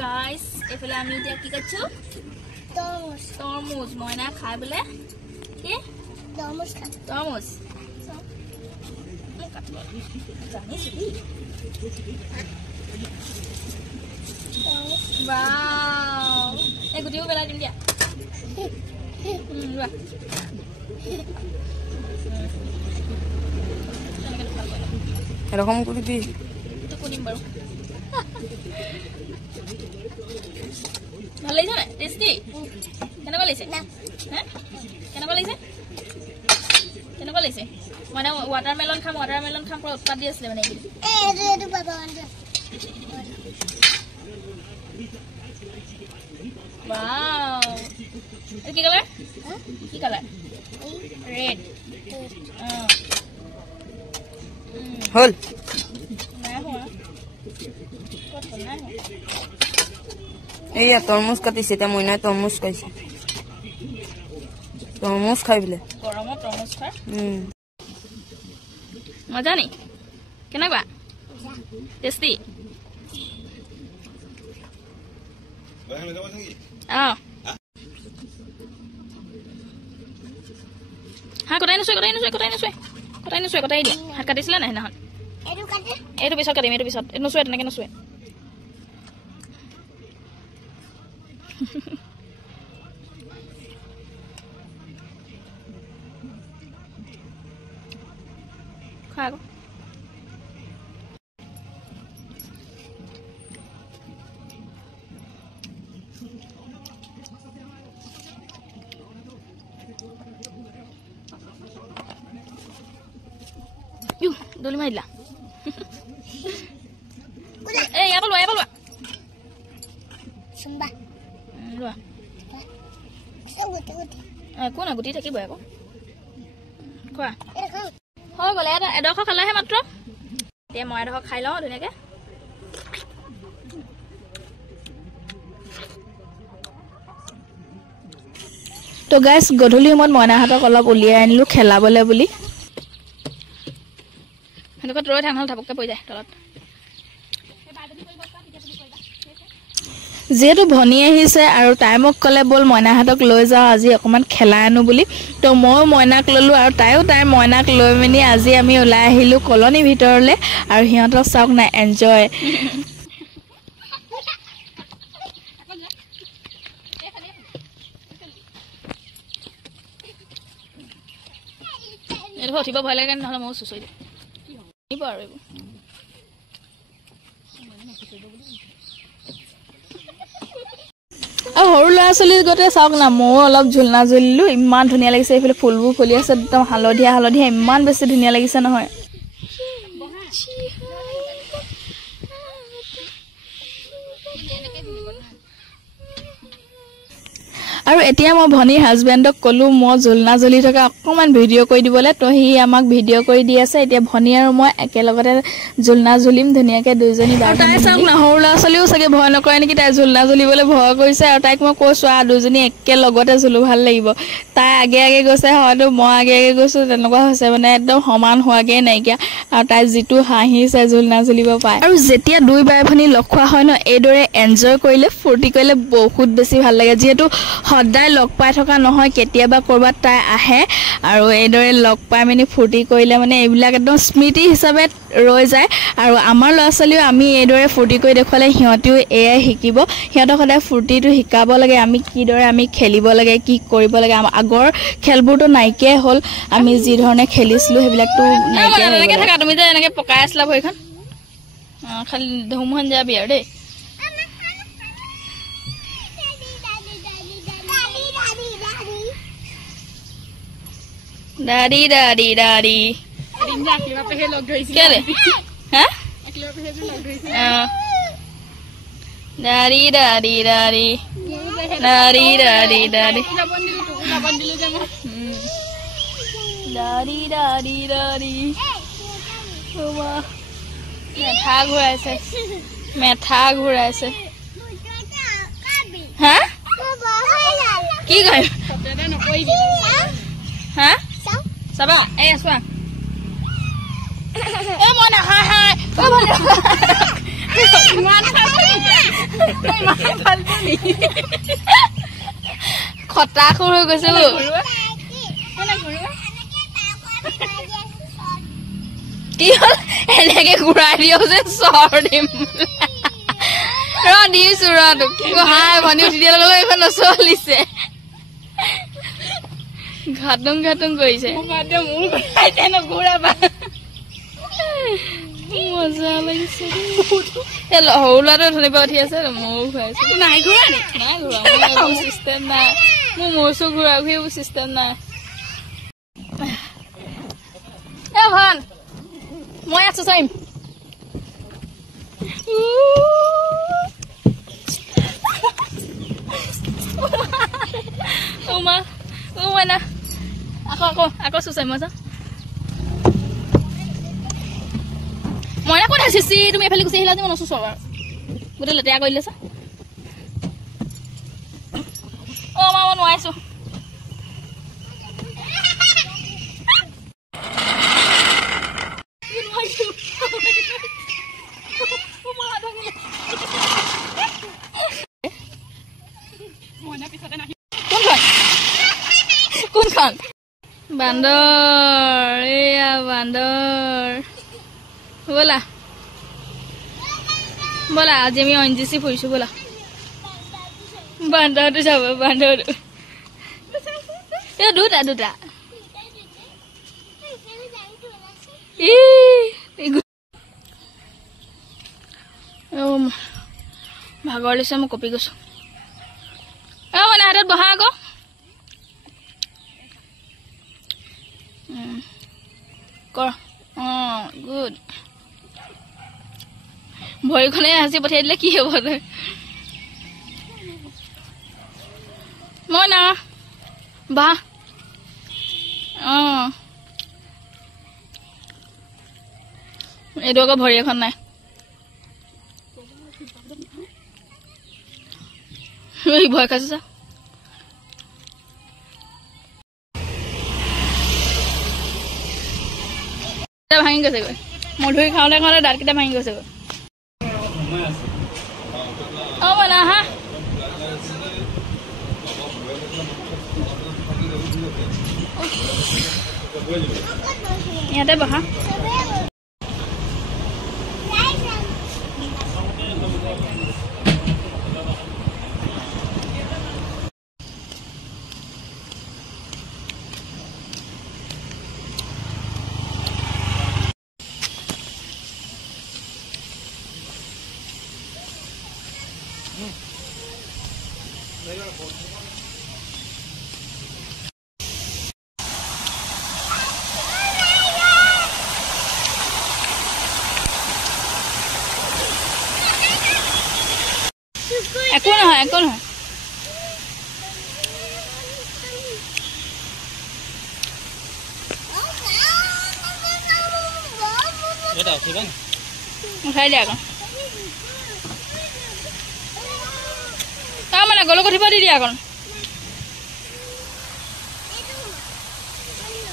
Guys এফালে আমি এতিয়া কি করছো তরমুজ তরমুজ ময়না খাই বলে কি তরমুজ খাই তরমুজ wow এই গুটিও বেলা দিম দিয়া এরকম করে দি তো কোনিম বারো ভালো লাগছে না টেস্টি কেনেকুৱা লাগিছে হ্যাঁ কেনেকুৱা লাগিছে কেনেকুৱা লাগিছে মানে ওয়াটাৰমেলন খাম পুৰা উৎপাত দি আছিলে মানে এইটো বাবা wow এই কি কালাৰ ৰেড হল নাই হোৱা কত নাই এইয়া তৰমুজ কাটিছে এতিয়া মইনাই তৰমুজ খাইছে তৰমুজ খাই বলে গৰমত তৰমুজ খাই মজা নি কেনেকুৱা টেস্টি হ্যাঁ কটাই নচুৱে দিয়া হাত কাটিছিলে নাই সেইদিনাখন এইটো পিছত কাটিম এইটো পিছত নচুৱে তেনেকে নচুৱে খা আকৌ দলি মাৰি দিলা এই ইয়াৰ পৰা লোৱা লোৱা একো নাই গুটি থাকিবই আকৌ খোৱা হৈ গ'লে এডোখৰ খালাহে মাত্ৰ এতিয়া মই এডোখৰ খাই লওঁ ধুনীয়াকৈ তো গাইছ গধূলি সময়ত মইনাহঁতক অলপ উলিয়াই আনিলোঁ খেলাবলৈ বুলি সেনেকুৱা ৰৈ থাক নহ'লে ধাপককৈ পৰি যায় তলত যেহেতু ভনী আহিছে আৰু তাই মোক ক'লে ব'ল মইনাহঁতক লৈ যাওঁ আজি অকণমান খেলাই আনো বুলি তো ময়ো মইনাক ল'লোঁ আৰু তাইৰ মইনাক লৈ মেলি আজি আমি ওলাই আহিলোঁ কলনীৰ ভিতৰলৈ আৰু সিহঁতক চাওক না এনজয় এইটো উঠিব ভয় লাগে নহ'লে ময়ো চুচৰি দিম আৰু এইবোৰ আৰু সৰু ল'ৰা ছোৱালী গতে চাওক না ময়ো অলপ ঝুলনা ঝুলিলোঁ ইমান ধুনীয়া লাগিছে এইফালে ফুলবোৰ ফুলি আছে একদম হালধীয়া ইমান বেছি ধুনীয়া লাগিছে নহয় আৰু এতিয়া মই ভনীৰ হাজবেণ্ডক ক'লোঁ মই ঝুলনা ঝুলি থকা অকণমান ভিডিঅ' কৰি দিবলৈ তো সি আমাক ভিডিঅ' কৰি দি আছে এতিয়া ভনী আৰু মই একেলগতে ঝুলনা ঝুলিম ধুনীয়াকৈ দুইজনী তাই চাওক না সৰু ল'ৰা ছোৱালীও চাগে ভয় নকৰে নেকি তাই ঝুলনা ঝুলিবলৈ ভয় কৰিছে আৰু তাইক মই কৈছোঁ আৰু দুজনী একেলগতে ঝুলো ভাল লাগিব তাই আগে গৈছে হয়তো মই আগে গৈছোঁ তেনেকুৱা হৈছে মানে একদম সমান হোৱাগৈ নাইকিয়া আৰু তাই যিটো হাঁহিছে ঝুলনা ঝুলিব পায় আৰু যেতিয়া দুই বাই ভনী লগ খোৱা হয় ন এইদৰে এনজয় কৰিলে ফূৰ্তি কৰিলে বহুত বেছি ভাল লাগে যিহেতু সদায় লগ পাই থকা নহয় কেতিয়াবা ক'ৰবাত তাই আহে আৰু এইদৰে লগ পাই মেলি ফূৰ্তি কৰিলে মানে এইবিলাক একদম স্মৃতি হিচাপে ৰৈ যায় আৰু আমাৰ ল'ৰা ছোৱালীও আমি এইদৰে ফূৰ্তি কৰি দেখুৱালে সিহঁতেও এয়াই শিকিব সিহঁতক সদায় ফূৰ্তিটো শিকাব লাগে আমি কিদৰে আমি খেলিব লাগে কি কৰিব লাগে আগৰ খেলবোৰতো নাইকিয়াই হ'ল আমি যি ধৰণে খেলিছিলোঁ সেইবিলাকতো নাইকিয়া এনেকৈ থাকা তুমি যে এনেকৈ পকাই আছিলা ভৰিখন খালি ধুমুহান যাবি আৰু দেই Daddy. Kere? Hah? Daddy. মেথা ঘূৰাইছে হা কি কয় হা চাবা এই চোৱা এই মই নাখায় খটাখুৰ হৈ গৈছে কি হ'ল এনেকে ঘূৰাই দিও যে চৰ দিম ৰ দিছো ৰ তোক হাই ভনী উঠি দিয়া লগে এখন নচলিছে ঘাটুং ঘাটুং কৰিছে মজা লাগিছে সৰু ল'ৰাটো ধনী পৰা উঠি আছে ময়ো ঘূৰাইছো নাই ঘূৰা নাই ঘূৰা মোৰ চিষ্টেম নাই মোৰ মূৰ চুৰ ঘূৰা ঘূৰি এইবোৰ চিষ্টেম নাই এ ভন মই আছো চাইম না আকৌ চুচাই মই যা মই ক'ত আছিছি তুমি এফালে গুচি আহিলা যে মই নচুচৰ আৰু গোটেই লেতেৰা কৰি দিলেছা অ' মা মই নোৱাৰিছো কোনখন বান্দৰ এয়া বান্দৰ ব'লা ব'লা আজি আমি অঞ্জিচি ফুৰিছো ব'লা বান্দৰটো যাব বান্দৰটো দুটা দুটা ভাগৰ দিছে মই কপি গৈছো মানে হাতত বহা আকৌ কৰ গুড ভৰিখনে সাঁচি পঠিয়াই দিলে কি হ'ব মই না বাহ এইটো আকৌ ভৰি এখন নাই ভয় খাইছো চা ভাঙি গৈছেগৈ মধুৰি খাওঁতে খাওঁতে দাঁতকেইটা ভাঙি গৈছেগৈ অ' মানে আহা ইয়াতে বহা একো নহয় একো নহয় উঠাই দিয়া আকৌ তাৰ মানে গলো কঠিব দি দিয়া আকৌ